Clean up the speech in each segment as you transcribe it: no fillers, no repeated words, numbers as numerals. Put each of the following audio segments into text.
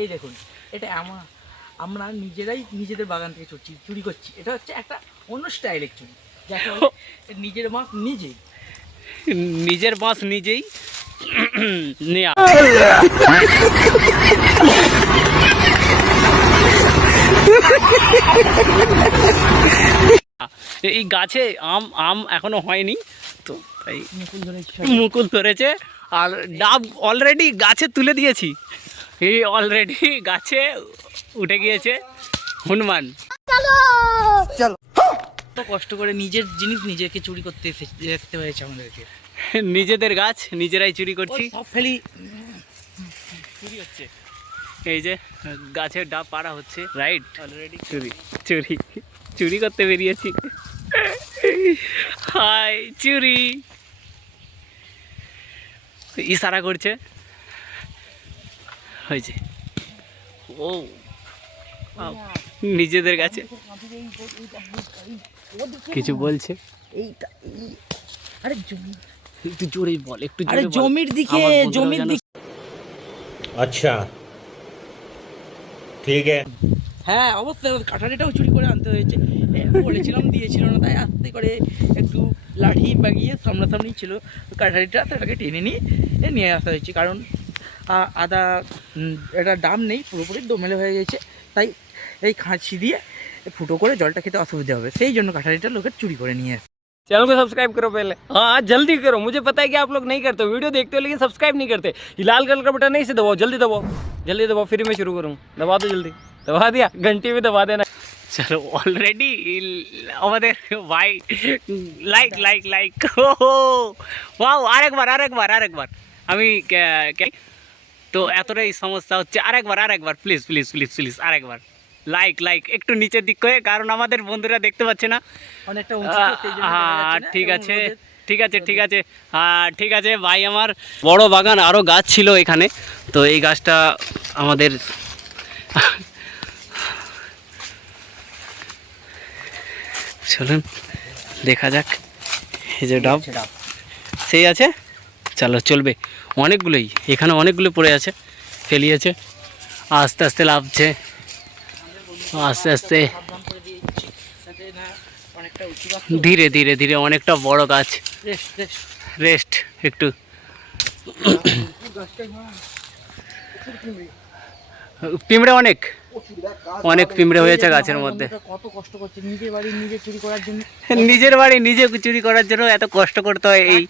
এই দেখুন, এটা আমরা নিজেরাই নিজেদের বাগান থেকে চুরি করছি। এটা হচ্ছে একটা অন্য স্টাইলের চুরি, যাকে বলে নিজের মাছ নিজেই। নিজের বাঁশ নিজেই নেয়া। এই গাছে আম আম এখনো হয়নি, তো তাই মুকুল ধরেছে। আর ডাব অলরেডি গাছে তুলে দিয়েছি, এই অলরেডি গাছে উঠে গিয়েছে হনুমান। চলো, কষ্ট করে নিজের জিনিস নিজেকে চুরি করতে দেখতে হয়েছে আমাদেরকে। নিজেদের গাছ নিজেরাই চুরি করছি, সব ফেলি চুরি হচ্ছে। এই যে গাছের ডাব পাড়া হচ্ছে, রাইট? অলরেডি চুরি চুরি চুরি করতে বেরিয়েছি। হাই চুরি, ইশারা করছে, হয়েছে। ও নিজেদের কাছে কিছু বলছে। আরে একটু জোরেই বল, একটু আরে জমির দিকে, জমির দিকে। আচ্ছা ঠিক আছে। হ্যাঁ অবশ্যই, কাঠারিটাও চুরি করে আনতে হয়েছে। বলেছিলাম দিয়েছিল না, তাই আস্তে করে একটু লাঠি বাগিয়ে সামনাসামনি ছিল কাঠারিটা, তাকে টেনে নিয়ে আসা হয়েছে। কারণ আদা এটা দাম নেই, পুরোপুরি দোমেলে হয়ে গেছে, তাই এই খাঁচি দিয়ে ফুটো করে জলটা খেতে অসুবিধা হবে, সেই জন্য কাঠারিটা লোকের চুরি করে নিয়ে আসে। चैनल को सब्सक्राइब करो पहले, हाँ जल्दी करो। मुझे पता है कि आप लोग नहीं करते हो, वीडियो देखते हो लेकिन सब्सक्राइब नहीं करते। ये लाल कलर का बटन नहीं से दबाओ, जल्दी दबाओ, जल्दी दबाओ, फिर मैं शुरू करूँ। दबा दो जल्दी, दबा दिया, घंटी भी दबा देना। चलो ऑलरेडी আমাদের ভাই লাইক লাইক লাইক, ওয়াও, আরেকবার আমি তো এতটাই সমস্যা হচ্ছে। আরেকবার প্লিজ প্লিজ প্লিজ প্লিজ, আরেকবার লাইক একটু নিচের দিক করে, কারণ আমাদের বন্ধুরা দেখতে পাচ্ছে না অনেকটা। হ্যাঁ ঠিক আছে ঠিক আছে ঠিক আছে, হ্যাঁ ঠিক আছে ভাই। আমার বড় বাগান, আরও গাছ ছিল এখানে, তো এই গাছটা আমাদের চলুন দেখা যাক। এই যে ডাব সেই আছে, চলো চলবে। অনেকগুলোই এখানে, অনেকগুলো পড়ে আছে, ফেলিয়েছে, আস্তে আস্তে লাভছে, আস্তে আস্তে ধীরে ধীরে ধীরে। অনেকটা বড় গাছ, রেস্ট একটু। পিঁমড়ে অনেক অনেক পিঁমড়ে হয়েছে গাছের মধ্যে। কত কষ্ট করছে নিজের বাড়ি নিজে চুরি করার জন্য, নিজের বাড়ি নিজে চুরি করার জন্য এত কষ্ট করতে হয় এই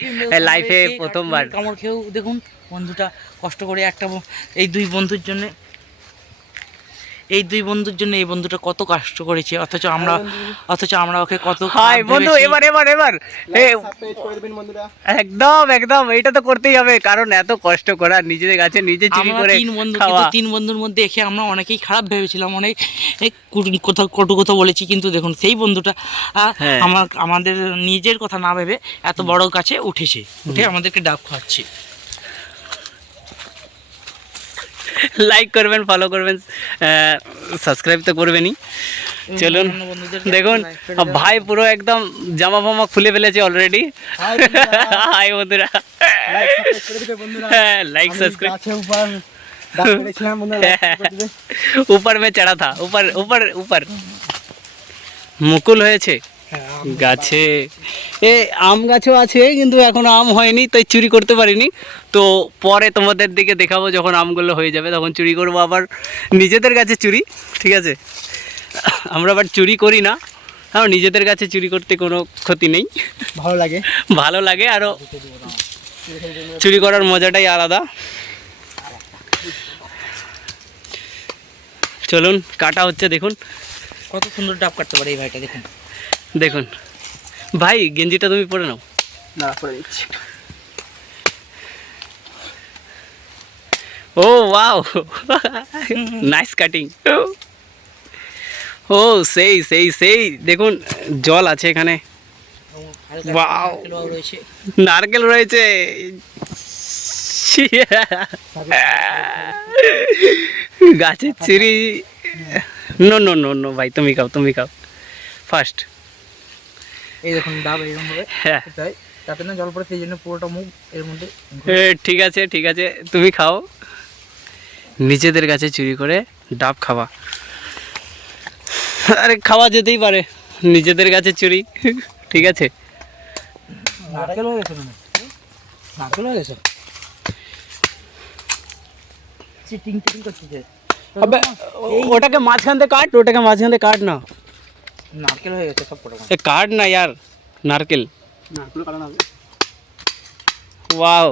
লাইফে প্রথমবার। কামড় খেয়েও দেখুন বন্ধুটা কষ্ট করে একটা, এই দুই বন্ধুর জন্য এই বন্ধুটা কত কষ্ট করেছে, অথচ আমরা ওকে কত। হাই বন্ধু, এবার একদম এটা তো করতেই হবে, কারণ এত কষ্ট করা, নিজেদের গাছে নিজে চুরি করে খাওয়া। তিন বন্ধুর মধ্যে এসে আমরা অনেকেই খারাপ ভেবেছিলাম, অনেক কটু কথা বলেছি, কিন্তু দেখুন সেই বন্ধুটা আমাদের নিজের কথা না ভেবে এত বড় গাছে উঠে আমাদেরকে ডাব খাওয়াচ্ছে। লাইক করবেন, ফলো করবেন, সাবস্ক্রাইব তো করবেনই। চলুন দেখুন, ভাই পুরো একদম জামা ফামা খুলে ফেলেছে অলরেডি। হাই বন্ধুরা, লাইক সাবস্ক্রাইব। ऊपर में चढ़ा था, ऊपर মুকুল হয়েছে গাছে। আম গাছও আছে, কিন্তু এখনো আম হয়নি, তাই চুরি করতে পারিনি। তো পরে তোমাদের দিকে দেখাবো, যখন আমগুলো হয়ে যাবে তখন চুরি করবো আবার নিজেদের কাছে চুরি। ঠিক আছে, আমরা আবার চুরি করি না, কারণ নিজেদের কাছে চুরি করতে কোনো ক্ষতি নেই, ভালো লাগে, আরও চুরি করার মজাটাই আলাদা। চলুন কাটা হচ্ছে, দেখুন কত সুন্দর ডাব কাটতে পারে এই ভাইটা। দেখুন ভাই, গেঞ্জিটা তুমি পরে নাও। না, পরে দিচ্ছি। ও ওয়াও, নাইস কাটিং। ও সেই সেই সেই, দেখুন জল আছে এখানে, ওয়াও, নারকেল রয়েছে। গাছের চিড়ি, নো নো নো নো ভাই, তুমি খাও ফার্স্ট। এই দেখুন ডাব এরকম হবে, তাতে না জল পড়ে, সেই জন্য পুরোটা মুখ এর মধ্যে। ঠিক আছে ঠিক আছে, তুমি খাও। নিজেদের কাছে চুরি করে ডাব খাওয়া। আরে খাওয়া যেতেই পারে, নিজেদের কাছে চুরি, ঠিক আছে। নারকেল হয়ে গেছে, নারকেল হয়ে গেছে, চিটিং চিটিং করছে। আবে ওটাকে মাঝখান থেকে কাট, ওটাকে মাঝখান থেকে কাট না, নারকেল হয়ে গেছে সব কটা। এ কাট না यार, নারকেল। নারকেল কাটানো হবে, ওয়াও,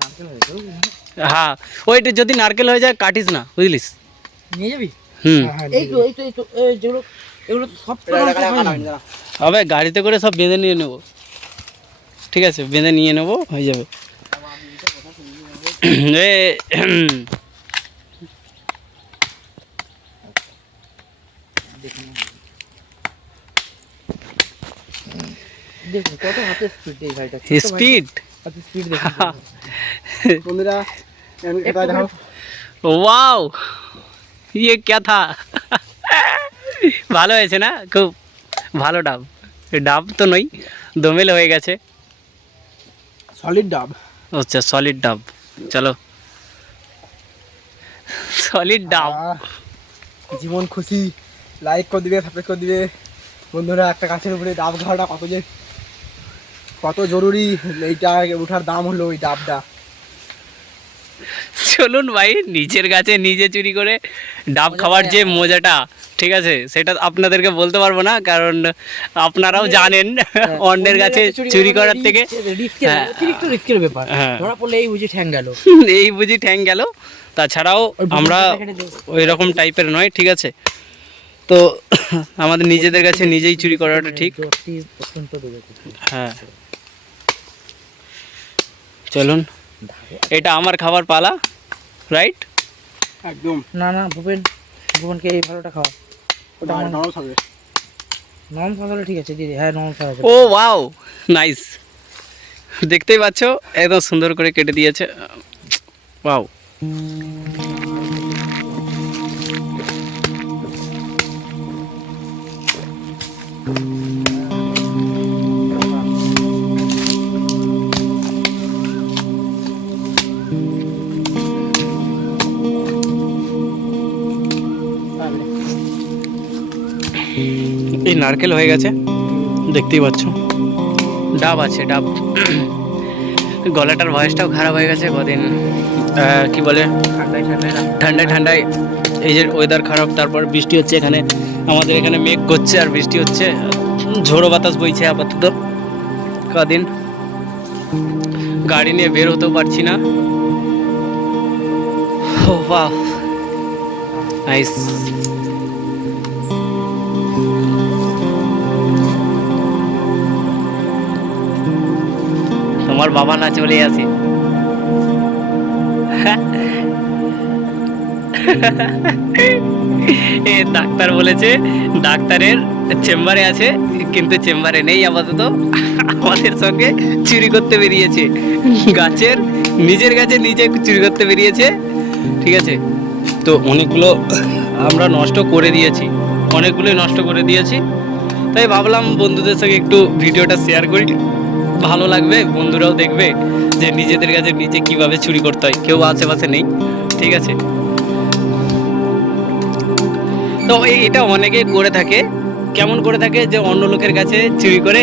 নারকেল হয়ে গেছে। হ্যাঁ ওইটা যদি নারকেল হয়ে যায় কাটিস না, বুঝলিস। নিয়ে যাবি? হুম, এই তো এই তো এই তো যেগুলো, এগুলো তো সব হবে গাড়িতে করে সব বেঁধে নিয়ে নেবো, ঠিক আছে, বেঁধে নিয়ে নেবো, হয়ে যাবে। এ দেখুন কত হাতে স্পিড এই গাড়িটা, স্পিড, হাতে স্পিড দেখুন বন্ধুরা। ওয়াও ये क्या था। ভালো হয়েছে না, খুব ভালো ডাব। ডাব তো নই, দোমেল হয়ে গেছে। সলিড ডাব, আচ্ছা সলিড ডাব, চলো সলিড ডাব। জীবন খুশি, লাইক করে দিবে, সাবস্ক্রাইব করে দিবে বন্ধুরা। একটা গাছের উপরে ডাব খাওয়াটা কত জরুরি, এইটা ওঠার দাম হলো ওই ডাবটা। চলুন ভাই, নিচের গাছে নিজে চুরি করে ডাব খাওয়ার যে মজাটা, ঠিক আছে, সেটা আপনাদেরকে বলতে পারবো না, কারণ আপনারাও জানেন অন্যের গাছে চুরি করার থেকে হ্যাঁ, অতিরিক্ত রিস্কের ব্যাপার। হ্যাঁ। ধরা পড়লে এই বুঝি ঠ্যাং গেল, এই বুঝি ঠ্যাং গেল। তাছাড়াও আমরা ওই রকম টাইপের নয়, ঠিক আছে। তো আমাদের নিজেদের কাছে নিজেই চুরি করাটা ঠিক। অত্যন্ত হ্যাঁ চলুন, এটা আমার খাবার পালা, রাইট? একদম না না ভুবনকে এই ভালোটা খাওয়া, ওটা আমার নরম হবে। নরম খাওয়া হলে ঠিক আছে দিদি, হ্যাঁ নরম খাওয়া হবে। ও ওয়াও নাইস, দেখতেই পাচ্ছ একদম সুন্দর করে কেটে দিয়েছে, ওয়াও। এই নারকেল হয়ে গেছে, দেখতেই পাচ্ছ, ডাব আছে, ডাব। গলাটার ভয়েসটাও খারাপ হয়ে গেছে কদিন, কি বলে, ঠান্ডায় ঠান্ডায়, এই যে ওয়েদার খারাপ, তারপর বৃষ্টি হচ্ছে এখানে, আমাদের এখানে মেঘ করছে আর বৃষ্টি হচ্ছে, ঝোড়ো বাতাস বইছে আপাতত কদিন, গাড়ি নিয়ে বের হতেও পারছি না। ও বাহ নাইস। তোমার বাবা না চলে আসে, এ ডাক্তার বলেছে ডাক্তারের চেম্বারে আছে, কিন্তু চেম্বারে নেই আপাতত, আমাদের সঙ্গে চুরি করতে বেরিয়েছে, নিজের গাছে নিজে চুরি করতে বেরিয়েছে, ঠিক আছে। তো অনেকগুলো আমরা নষ্ট করে দিয়েছি, অনেকগুলোই নষ্ট করে দিয়েছি, তাই ভাবলাম বন্ধুদের সঙ্গে একটু ভিডিওটা শেয়ার করি, ভালো লাগবে, বন্ধুরাও দেখবে যে নিজেদের কাছে নিজে কিভাবে চুরি করতে হয়, কেউ আশেপাশে নেই, ঠিক আছে। তো এটা অনেকে করে থাকে, কেমন করে থাকে যে অন্য লোকের কাছে চুরি করে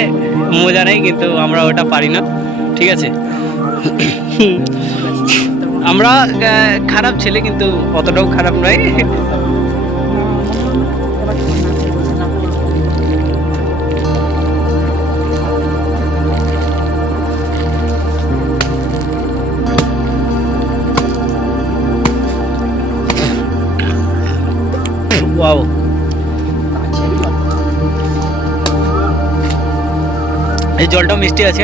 মজা নেই, কিন্তু আমরা ওটা পারি না, ঠিক আছে। আমরা খারাপ ছেলে, কিন্তু অতটাও খারাপ নয়। ওয়াও, এই জলটাও মিষ্টি আছে।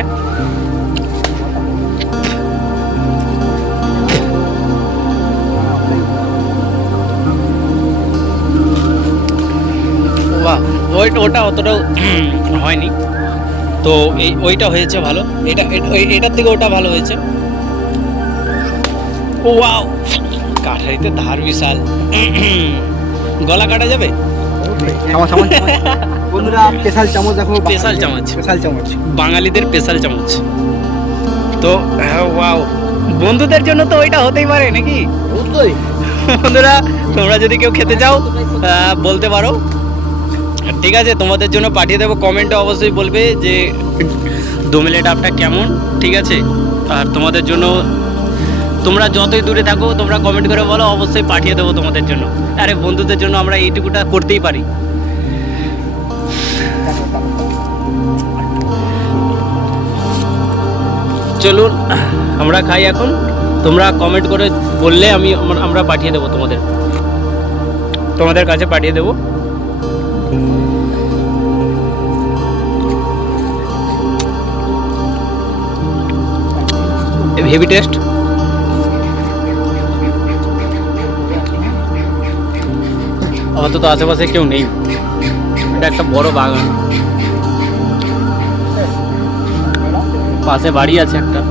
বাহ, ওটা অতটাও হয়নি, তো ওইটা হয়েছে ভালো, এটার থেকে ওটা ভালো হয়েছে। ওয়াও, কাঠারিতে ধার বিশাল, গলা কাটা যাবে। বন্ধুরা স্পেশাল চামচ দেখো, স্পেশাল চামচ, স্পেশাল চামচ, বাঙালিদের স্পেশাল চামচ। তো হ্যাঁ ওয়াও, বন্ধুদের জন্য তো ওইটা হতেই পারে নাকি? অবশ্যই। বন্ধুরা তোমরা যদি কেউ খেতে চাও বলতে পারো, ঠিক আছে? তোমাদের জন্য পাঠিয়ে দেবো। কমেন্টে অবশ্যই বলবে যে দমিলে ডাবটা কেমন, ঠিক আছে? আর তোমাদের জন্য তোমরা যতই দূরে থাকো তোমরা কমেন্ট করে বলো, অবশ্যই পাঠিয়ে দেবো তোমাদের জন্য। আরে বন্ধুদের জন্য আমরা এইটুকুটা করতেই পারি। চলুন আমরা খাই এখন। তোমরা কমেন্ট করে বললে আমরা পাঠিয়ে দেবো তোমাদের কাছে পাঠিয়ে দেবো। Heavy taste. আপাতত আশেপাশে কেউ নেই, এটা একটা বড় বাগান, পাশে বাড়ি আছে একটা,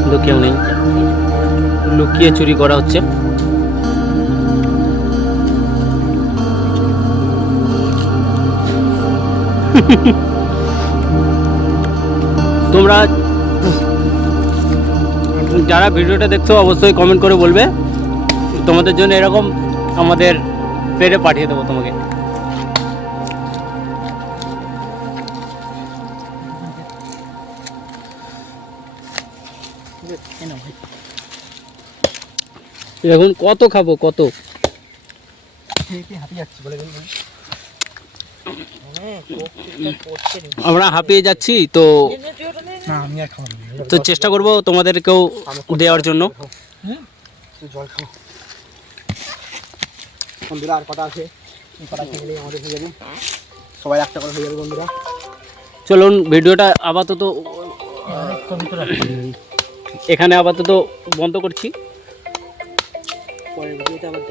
কিন্তু কেউ নেই, লুকিয়ে চুরি করা হচ্ছে। তোমরা যারা ভিডিওটা দেখছো অবশ্যই কমেন্ট করে বলবে, তোমাদের জন্য এরকম আমাদের পেরে পাঠিয়ে দেবো তোমাকে। এখন কত খাবো, কত আমরা হাঁপিয়ে যাচ্ছি তো, না আমি আর খাবো না। তো চেষ্টা করব তোমাদেরকেও দেওয়ার জন্য। জল খাও বন্ধুরা, আর কটা আছে, এই কটা খেয়ে নিলেই আমাদের হয়ে যাবে, সবাই একটা করে হয়ে যাবে বন্ধুরা। চলুন ভিডিওটা আপাতত এখানে আপাতত বন্ধ করছি। পরের ভিডিওতে আবার